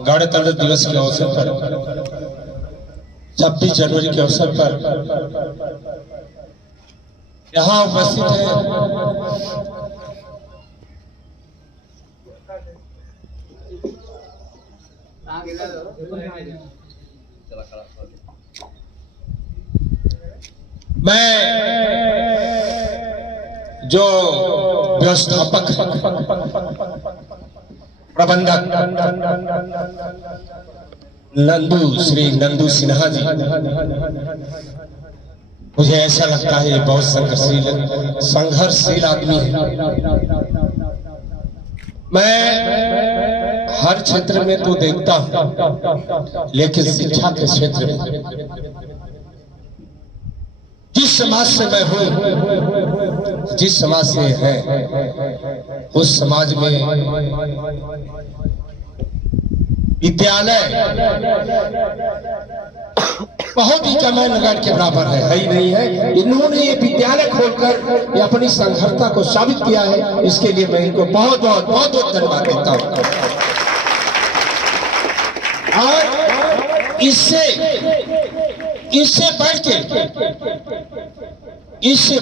गणतंत्र दिवस के अवसर पर 26 जनवरी के अवसर पर यहाँ उपस्थित है मैं जो व्यवस्थापक प्रबंधक श्री नंदू सिन्हा जी, मुझे ऐसा लगता है ये बहुत संघर्षशील आदमी है। मैं हर क्षेत्र में तो देखता हूं, लेकिन शिक्षा के क्षेत्र में जिस समाज से मैं हूं, जिस समाज से है, उस समाज में विद्यालय बहुत ही कम नगर के बराबर है ही नहीं है। इन्होंने ये विद्यालय खोलकर ये अपनी संघर्षता को साबित किया है, इसके लिए मैं इनको बहुत बहुत बहुत बहुत धन्यवाद देता हूं। और इससे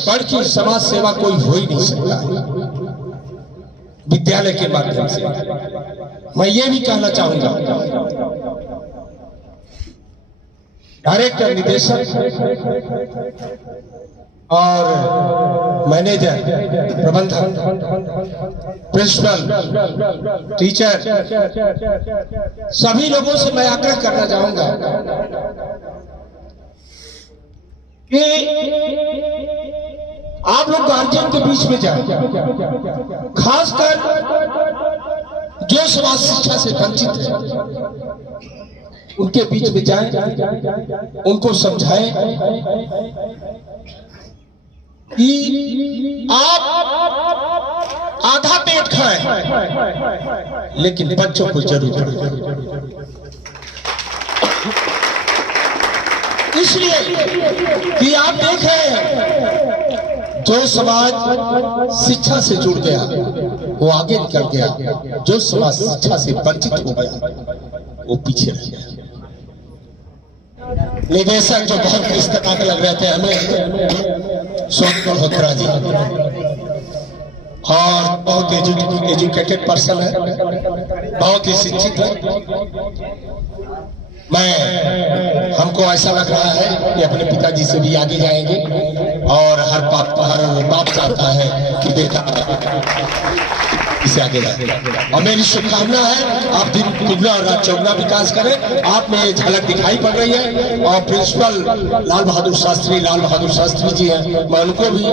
बढ़ के समाज सेवा कोई हो ही नहीं सकता है विद्यालय के माध्यम से। मैं ये भी कहना चाहूंगा, डायरेक्टर, निदेशक और मैनेजर, प्रबंधक, प्रिंसिपल, टीचर, सभी लोगों से मैं आग्रह करना चाहूंगा कि आप लोग गार्जियन के बीच में जाएं, खासकर जो समाज शिक्षा से वंचित है उनके बीच में जाएं, उनको समझाएं कि आप आधा पेट खाएं, लेकिन बच्चों को जरूर पढ़ाएं। इसलिए कि आप देख रहे हैं, जो समाज शिक्षा से जुड़ गया वो आगे निकल गया, जो समाज शिक्षा से वंचित हो गया वो पीछे रह गया। निदेशक जो बहुत इस तरह के लग रहे थे हमें, सोनू मल्होत्रा जी, और बहुत एजुकेटेड पर्सन है, बहुत ही शिक्षित है। हमको ऐसा लग रहा है कि अपने पिताजी से भी आगे जाएंगे, और हर बाप चाहता है कि बेटा इसे आगे जाए। और मेरी शुभकामना है आप दिन दुगना और रात चौगुना विकास करें। आप में झलक दिखाई पड़ रही है। और प्रिंसिपल लाल बहादुर शास्त्री जी हैं, मैं उनको भी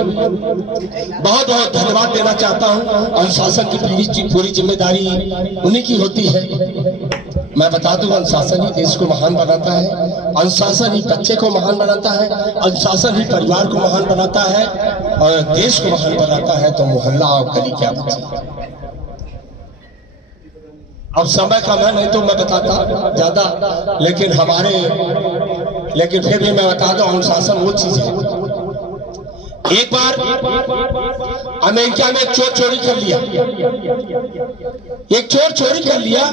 बहुत बहुत धन्यवाद देना चाहता हूँ। अनुशासन की पूरी जिम्मेदारी उन्हीं की होती है। मैं बता दूं, अनुशासन ही देश को महान बनाता है, अनुशासन ही बच्चे को महान बनाता है, अनुशासन ही परिवार को महान बनाता है, और देश को महान बनाता है तो मोहल्ला और गली क्या बचे। अब समय का मैं नहीं तो मैं बताता ज्यादा, लेकिन फिर भी मैं बता दूं, अनुशासन वो चीज है। एक बार अमेरिका में एक चोर चोरी कर लिया,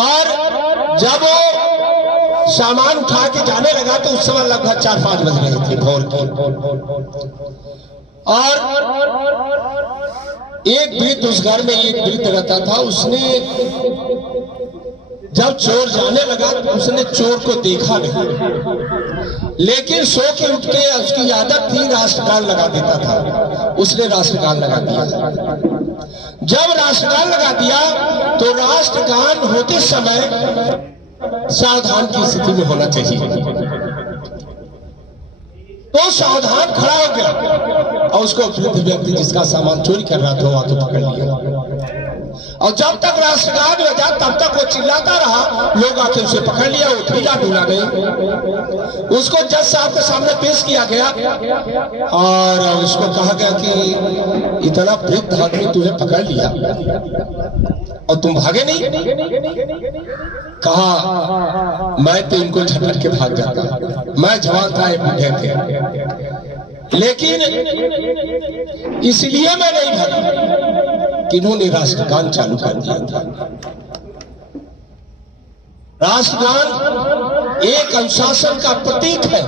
और जब वो सामान उठा के जाने लगा तो उस समय लगभग 4-5 बज रहे थे भोर के। और एक वृद्ध, उस घर में एक वृद्ध रहता था, उसने जब चोर जाने लगा तो उसने चोर को देखा नहीं, लेकिन सो के उठ के उसकी आदत थी राष्ट्रगान लगा देता था। उसने राष्ट्रगान लगा दिया। जब राष्ट्रगान लगा दिया तो राष्ट्रगान होते समय सावधान की स्थिति में होना चाहिए, तो सावधान खड़ा हो गया और उसको वृद्ध व्यक्ति जिसका सामान चोरी कर रहा था आके पकड़ लिया। और जब तक राष्ट्रगान बजा तब तक वो चिल्लाता रहा, लोग आके उसे पकड़ लिया, वो ढीला ढूला गई। उसको जज साहब के सामने पेश किया गया और उसको कहा गया कि इतना वृद्ध आदमी तुम्हें पकड़ लिया और तुम भागे नहीं। कहा मैं तो इनको झटक के भाग जाता, मैं जवान था, ये बूढ़े थे, लेकिन इसलिए मैं नहीं भागा कि इन्होंने राष्ट्रगान चालू कर दिया था। राष्ट्रगान एक अनुशासन का प्रतीक है,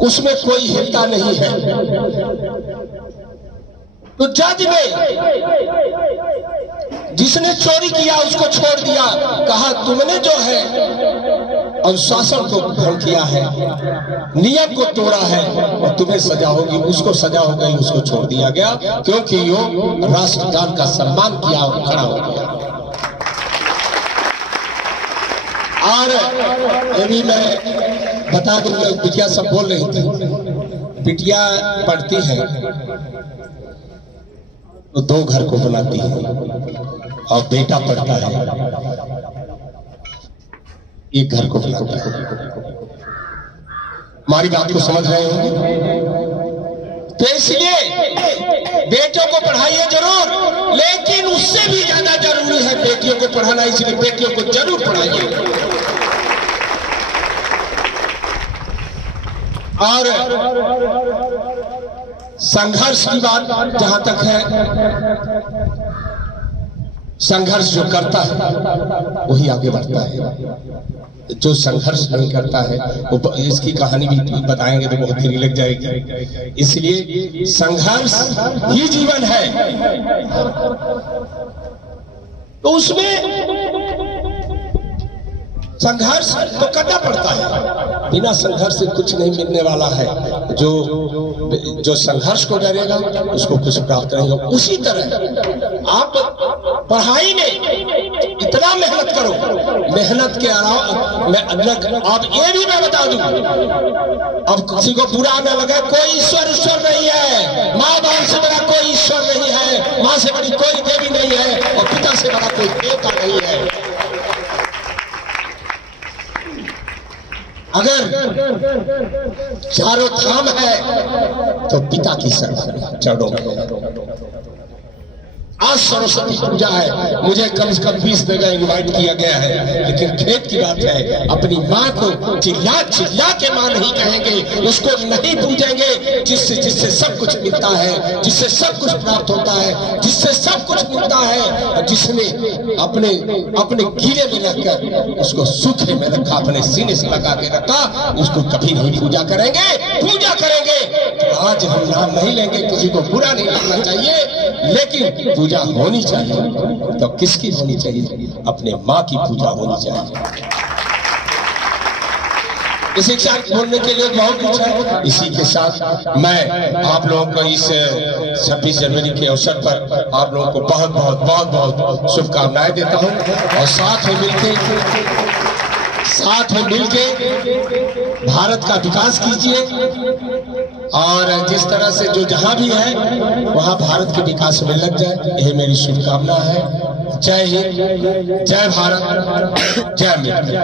उसमें कोई हिलता नहीं है। तो जज ने जिसने चोरी किया उसको छोड़ दिया, कहा तुमने जो है अनुशासन को भंग किया है, नियम को तोड़ा है और तुम्हें सजा होगी। उसको सजा हो गई, उसको छोड़ दिया गया क्योंकि वो राष्ट्रगान का सम्मान किया और खड़ा हो गया। और ये भी मैं बता दूं, बिटिया सब बोल रही थी, बिटिया पढ़ती है तो 2 घर को बुलाती है और बेटा पढ़ता है एक घर को बुलाता है। हमारी बात को समझ रहे होंगे। तो इसलिए बेटों को पढ़ाइए जरूर, लेकिन उससे भी ज्यादा जरूरी है बेटियों को पढ़ाना, इसलिए बेटियों को जरूर पढ़ाइए। और संघर्ष की बात जहां तक है, संघर्ष जो करता है वही आगे बढ़ता है, जो संघर्ष नहीं करता है वो, इसकी कहानी भी बताएंगे तो बहुत देरी लग जाएगी। इसलिए संघर्ष ही जीवन है। तो उसमें संघर्ष तो करना पड़ता है, बिना संघर्ष से कुछ नहीं मिलने वाला है। जो संघर्ष को डरेगा उसको कुछ प्राप्त नहीं होगा। उसी तरह आप पढ़ाई में इतना मेहनत करो, मेहनत के अलावा अब ये भी मैं बता दूं, अब किसी को बुरा न लगे, कोई ईश्वर नहीं है, माँ बाप से बड़ा कोई ईश्वर नहीं है, माँ से बड़ी कोई देवी नहीं है और पिता से बड़ा कोई देवता नहीं है। अगर चारों धाम है तो पिता की शरण चरणों में। आज सरस्वती पूजा है, मुझे कम से कम 20 जगह इनवाइट किया गया है, लेकिन खेत की बात है, अपनी माँ को चिल्ला चिल्ला के माँ नहीं कहेंगे, उसको नहीं पूजेंगे जिससे सब कुछ मिलता है, जिससे सब कुछ प्राप्त होता है, जिससे सब कुछ मिलता है, जिसने अपने कीड़े में रखकर उसको सूखे में रखा, अपने सीने से लगा के रखा, उसको कभी नहीं पूजा करेंगे। पूजा करेंगे तो आज हम नाम नहीं लेंगे, किसी को बुरा नहीं लगना चाहिए, लेकिन पूजा होनी चाहिए। तो किसकी होनी चाहिए? अपने माँ की पूजा होनी चाहिए। इसी के साथ बोलने के लिए बहुत कुछ है। इसी के साथ मैं आप लोगों को इस 26 जनवरी के अवसर पर आप लोगों को बहुत बहुत शुभकामनाएं देता हूं और साथ में मिलके भारत का विकास कीजिए और जिस तरह से जो जहां भी है वहां भारत के विकास में लग जाए, यही मेरी शुभकामना है। जय हिंद, जय भारत, जय मित्र।